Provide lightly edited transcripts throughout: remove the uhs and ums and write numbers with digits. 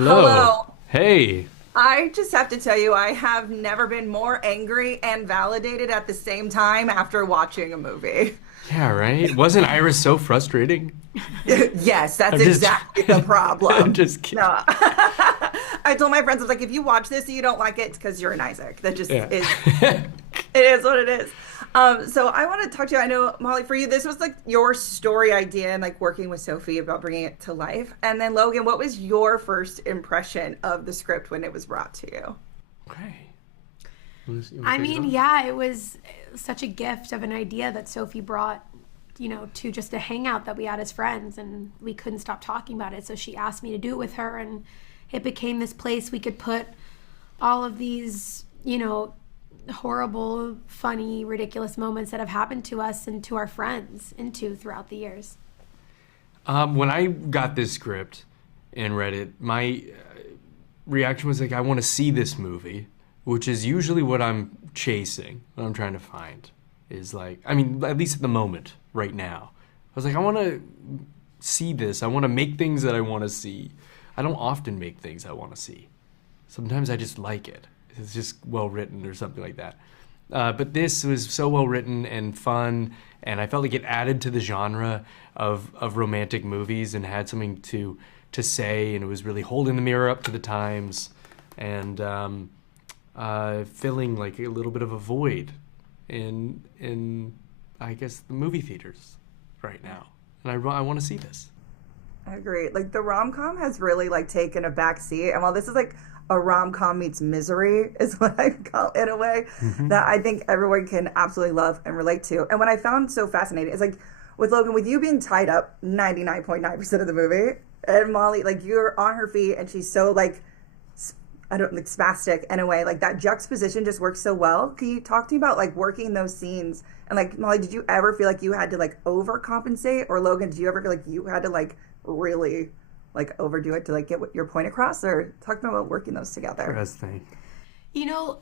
Hello. Hello. Hey. I just have to tell you, I have never been more angry and validated at the same time after watching a movie. Yeah, right? Wasn't Iris so frustrating? Yes, that's I'm just exactly the I'm problem. just No. kidding. I told my friends, I was like, if you watch this and you don't like it, it's because you're an Isaac. That just Yeah. is, it is what it is. So I want to talk to you. I know, Molly, for you, this was like your story idea and like working with Sophie about bringing it to life. And then Logan, what was your first impression of the script when it was brought to you? Okay. You wanna I take it mean, on? yeah, it was such a gift of an idea that Sophie brought, to just a hangout that we had as friends, and we couldn't stop talking about it. So she asked me to do it with her, and it became this place we could put all of these, horrible, funny, ridiculous moments that have happened to us and to our friends into throughout the years. When I got this script and read it, my reaction was like, I want to see this movie, which is usually what I'm chasing, what I'm trying to find. Is like, I mean, at least at the moment, right now. I was like, I want to see this. I want to make things that I want to see. I don't often make things I want to see. Sometimes I just like it. It's just well written or something like that. But this was so well written and fun, and I felt like it added to the genre of romantic movies and had something to say, and it was really holding the mirror up to the times and filling like a little bit of a void in I guess the movie theaters right now. And I want to see this. I agree. Like the rom-com has really like taken a back seat. And while this is like a rom-com meets misery is what I call it in a way that I think everyone can absolutely love and relate to. And what I found so fascinating is like with Logan, with you being tied up 99.9% of the movie, and Molly, like you're on her feet and she's so like I don't like spastic in a way. Like that juxtaposition just works so well. Can you talk to me about like working those scenes? And like Molly, did you ever feel like you had to like overcompensate? Or Logan, did you ever feel like you had to like really like overdo it to like get your point across? Or talk to me about working those together. Best thing. You know,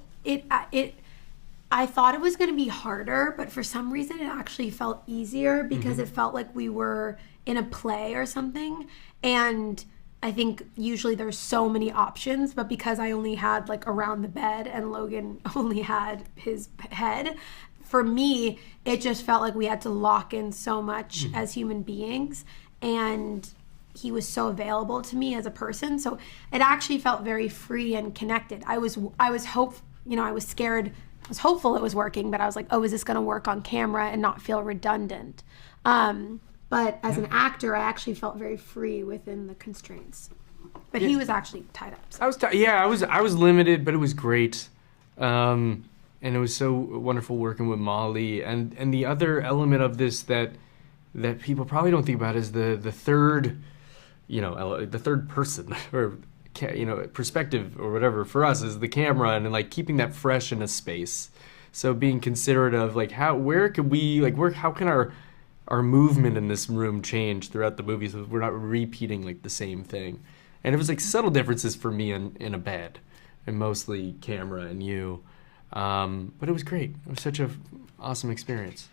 I thought it was going to be harder, but for some reason it actually felt easier because it felt like we were in a play or something. And I think usually there's so many options, but because I only had like around the bed and Logan only had his head, for me, it just felt like we had to lock in so much as human beings. And he was so available to me as a person. So it actually felt very free and connected. I was I was scared. I was hopeful it was working, but I was like, oh, is this going to work on camera and not feel redundant? But as an actor, I actually felt very free within the constraints. But he was actually tied up. So. I was limited, but it was great. And it was so wonderful working with Molly. And the other element of this that people probably don't think about is the third, the third person or perspective or whatever for us is the camera and like keeping that fresh in a space. So being considerate of like how can our movement in this room change throughout the movie so we're not repeating like the same thing. And it was like subtle differences for me in a bed and mostly camera and you. But it was great. It was such a awesome experience.